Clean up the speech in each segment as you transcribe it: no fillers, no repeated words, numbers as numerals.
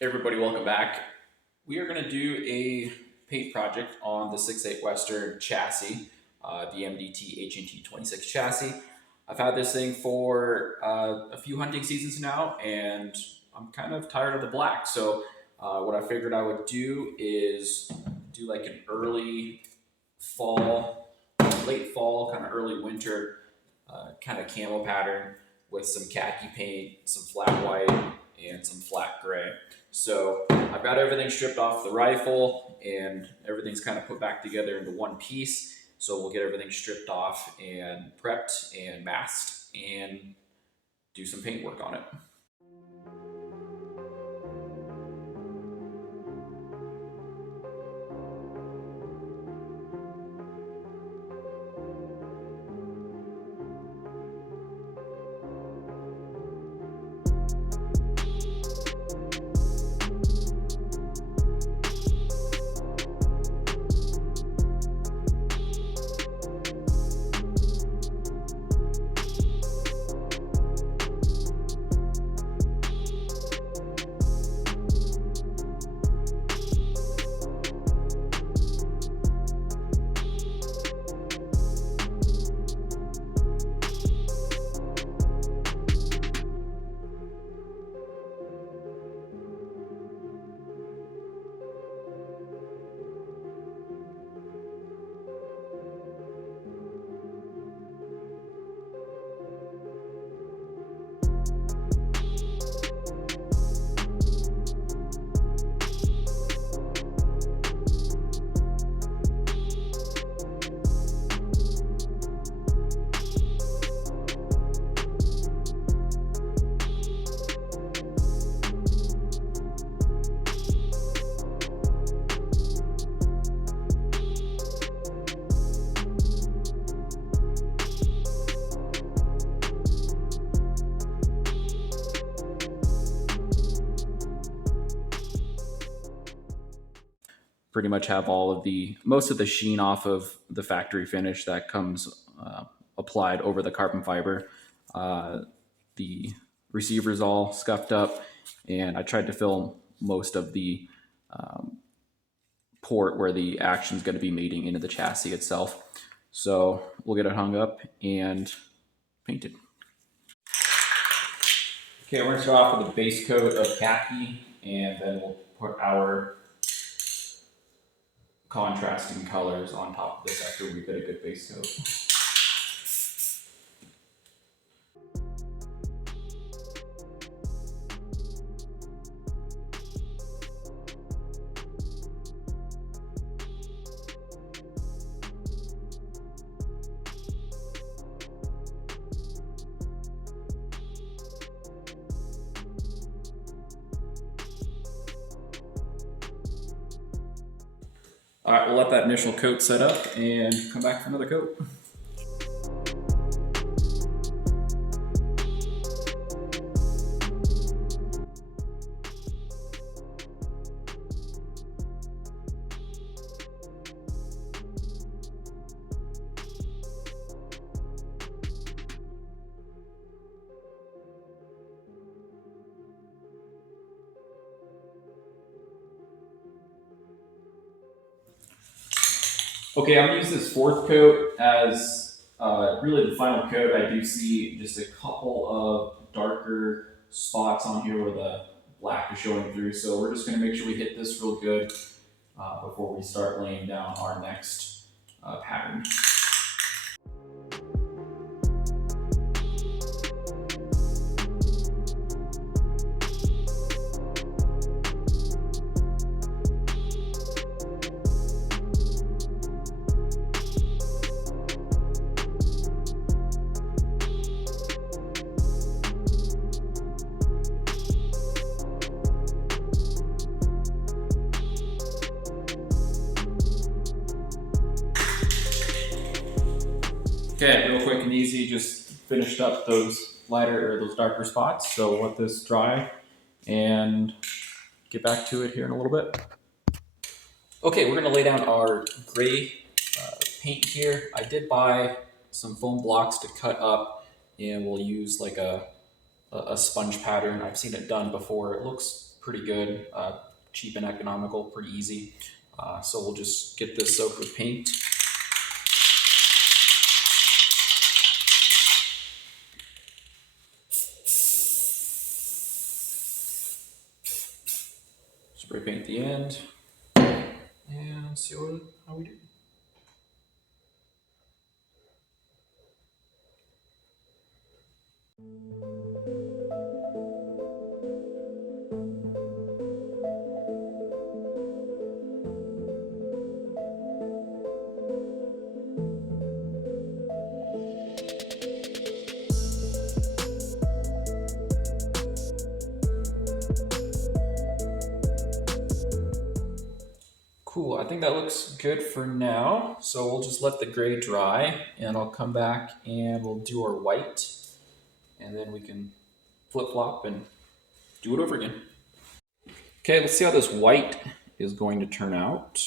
Hey everybody, welcome back. We are going to do a paint project on the 6.8 Western chassis, the MDT HNT 26 chassis. I've had this thing for a few hunting seasons now, and I'm kind of tired of the black. So what I figured I would do is do like an early fall, late fall, kind of early winter kind of camo pattern with some khaki paint, some flat white, and some flat gray. So I've got everything stripped off the rifle and everything's kind of put back together into one piece. So we'll get everything stripped off and prepped and masked and do some paint work on it. Pretty much have all of most of the sheen off of the factory finish that comes applied over the carbon fiber. The receiver's all scuffed up, and I tried to film most of the port where the action is going to be mating into the chassis itself. So we'll get it hung up and painted. Okay, we're going to start off with a base coat of khaki, and then we'll put our contrasting colors on top of this after we get a good base coat. All right, we'll let that initial coat set up and come back for another coat. Okay, I'm gonna use this fourth coat as really the final coat. I do see just a couple of darker spots on here where the black is showing through. So we're just gonna make sure we hit this real good before we start laying down our next pattern. Okay, real quick and easy, just finished up those lighter or those darker spots. So we'll let this dry and get back to it here in a little bit. Okay, we're gonna lay down our gray paint here. I did buy some foam blocks to cut up, and we'll use like a sponge pattern. I've seen it done before. It looks pretty good, cheap and economical, pretty easy. So we'll just get this soaked with paint. Spray paint the end, and see how we do. Cool, I think that looks good for now. So we'll just let the gray dry and I'll come back and we'll do our white and then we can flip flop and do it over again. Okay, let's see how this white is going to turn out.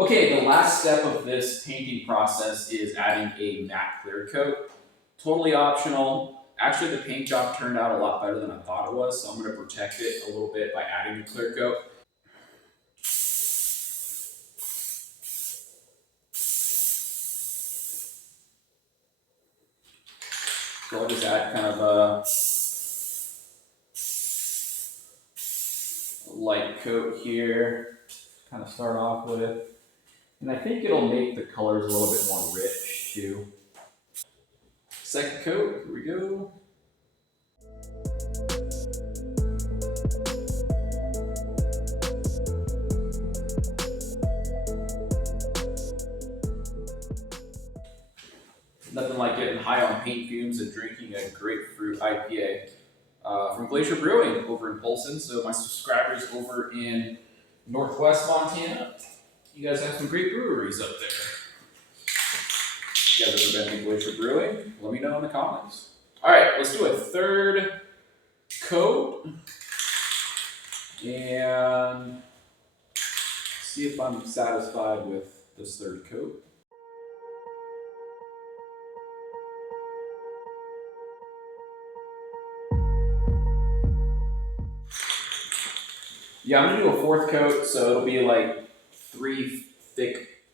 Okay, the last step of this painting process is adding a matte clear coat. Totally optional. Actually, the paint job turned out a lot better than I thought it was, so I'm going to protect it a little bit by adding a clear coat. So I'll just add kind of a light coat here, kind of start off with. And I think it'll make the colors a little bit more rich too. Second coat, here we go. Nothing like getting high on paint fumes and drinking a grapefruit IPA from Glacier Brewing over in Polson. So my subscribers over in Northwest Montana, you guys have some great breweries up there. If you guys ever been to Glacier Brewing, let me know in the comments. All right, let's do a third coat and see if I'm satisfied with this third coat. Yeah, I'm gonna do a fourth coat, so it'll be like 3 thick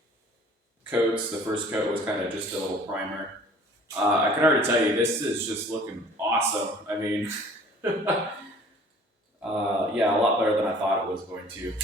coats. The first coat was kind of just a little primer. I can already tell you, this is just looking awesome. I mean, yeah, a lot better than I thought it was going to.